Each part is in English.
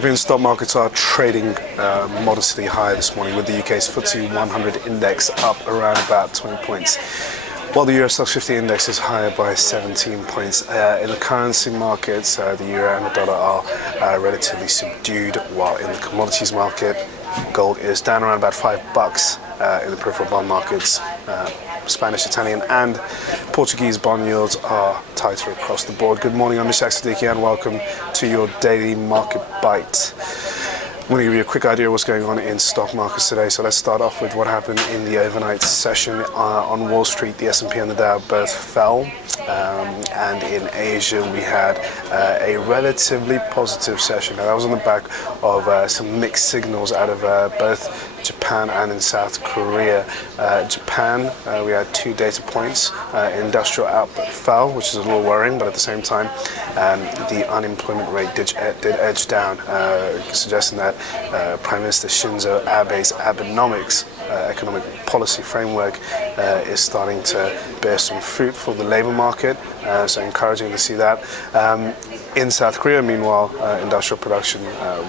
European stock markets are trading modestly higher this morning, with the UK's FTSE 100 index up around about 20 points, while the Euro Stoxx 50 index is higher by 17 points. In the currency markets, the euro and the dollar are relatively subdued, while in the commodities market, gold is down around about $5 in the peripheral bond markets. Spanish, Italian and Portuguese bond yields are tighter across the board. Good morning, I'm Ishaq, Siddiqi, and welcome to your daily market bite. I'm going to give you a quick idea of what's going on in stock markets today. So let's start off with what happened in the overnight session. On Wall Street, the S&P and the Dow both fell. And in Asia, we had a relatively positive session. Now, that was on the back of some mixed signals out of both Japan and in South Korea. Japan, we had two data points. Industrial output fell, which is a little worrying, but at the same time, the unemployment rate did edge down, suggesting that Prime Minister Shinzo Abe's Abenomics economic policy framework is starting to bear some fruit for the labor market, so encouraging to see that. In South Korea, meanwhile, industrial production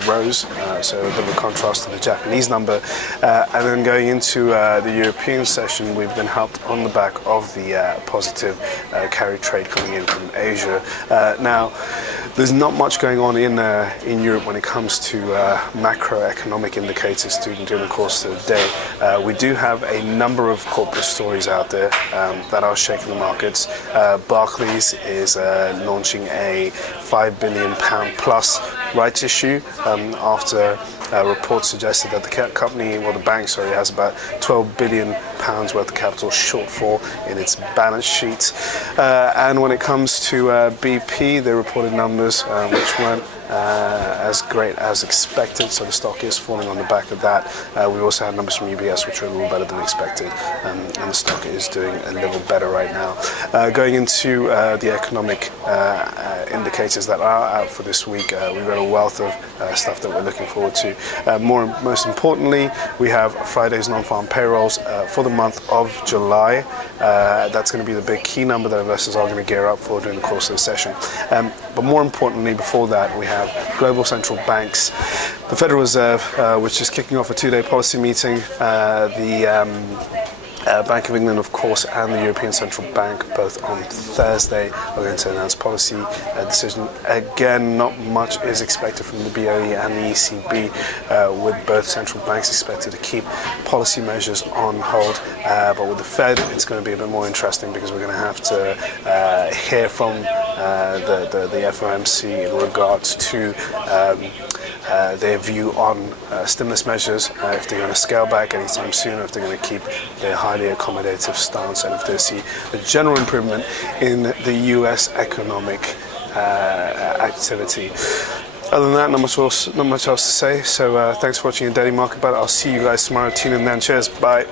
rose, so a bit of a contrast to the Japanese number. And then going into the European session, we've been helped on the back of the positive carry trade coming in from Asia. Now, there's not much going on in Europe when it comes to macroeconomic indicators during the course of the day. We do have a number of corporate stories out there that are shaking the markets. Barclays is launching a £5 billion plus rights issue after reports suggested that the company, well, the bank, has about £12 billion worth of capital shortfall in its balance sheet. And when it comes to BP, they reported numbers which weren't as great as expected, so the stock is falling on the back of that. We also had numbers from UBS which are a little better than expected, and the stock is doing a little better right now. Going into the economic indicators that are out for this week, we've got a wealth of stuff that we're looking forward to. Most importantly, we have Friday's non-farm payrolls for the month of July. That's going to be the big key number that investors are going to gear up for during the course of the session. But more importantly, before that, we have global central banks. The Federal Reserve, which is kicking off a two-day policy meeting. The Bank of England, of course, and the European Central Bank, both on Thursday, are going to announce policy decision. Again, not much is expected from the BOE and the ECB, with both central banks expected to keep policy measures on hold. But with the Fed, it's going to be a bit more interesting because we're going to have to hear from the FOMC in regards to their view on stimulus measures, if they're going to scale back anytime soon, or if they're going to keep their highly accommodative stance, and if they see a general improvement in the US economic activity. Other than that, not much else to say. So thanks for watching your Daily Market Bite. I'll see you guys tomorrow. Tune in then. Cheers. Bye.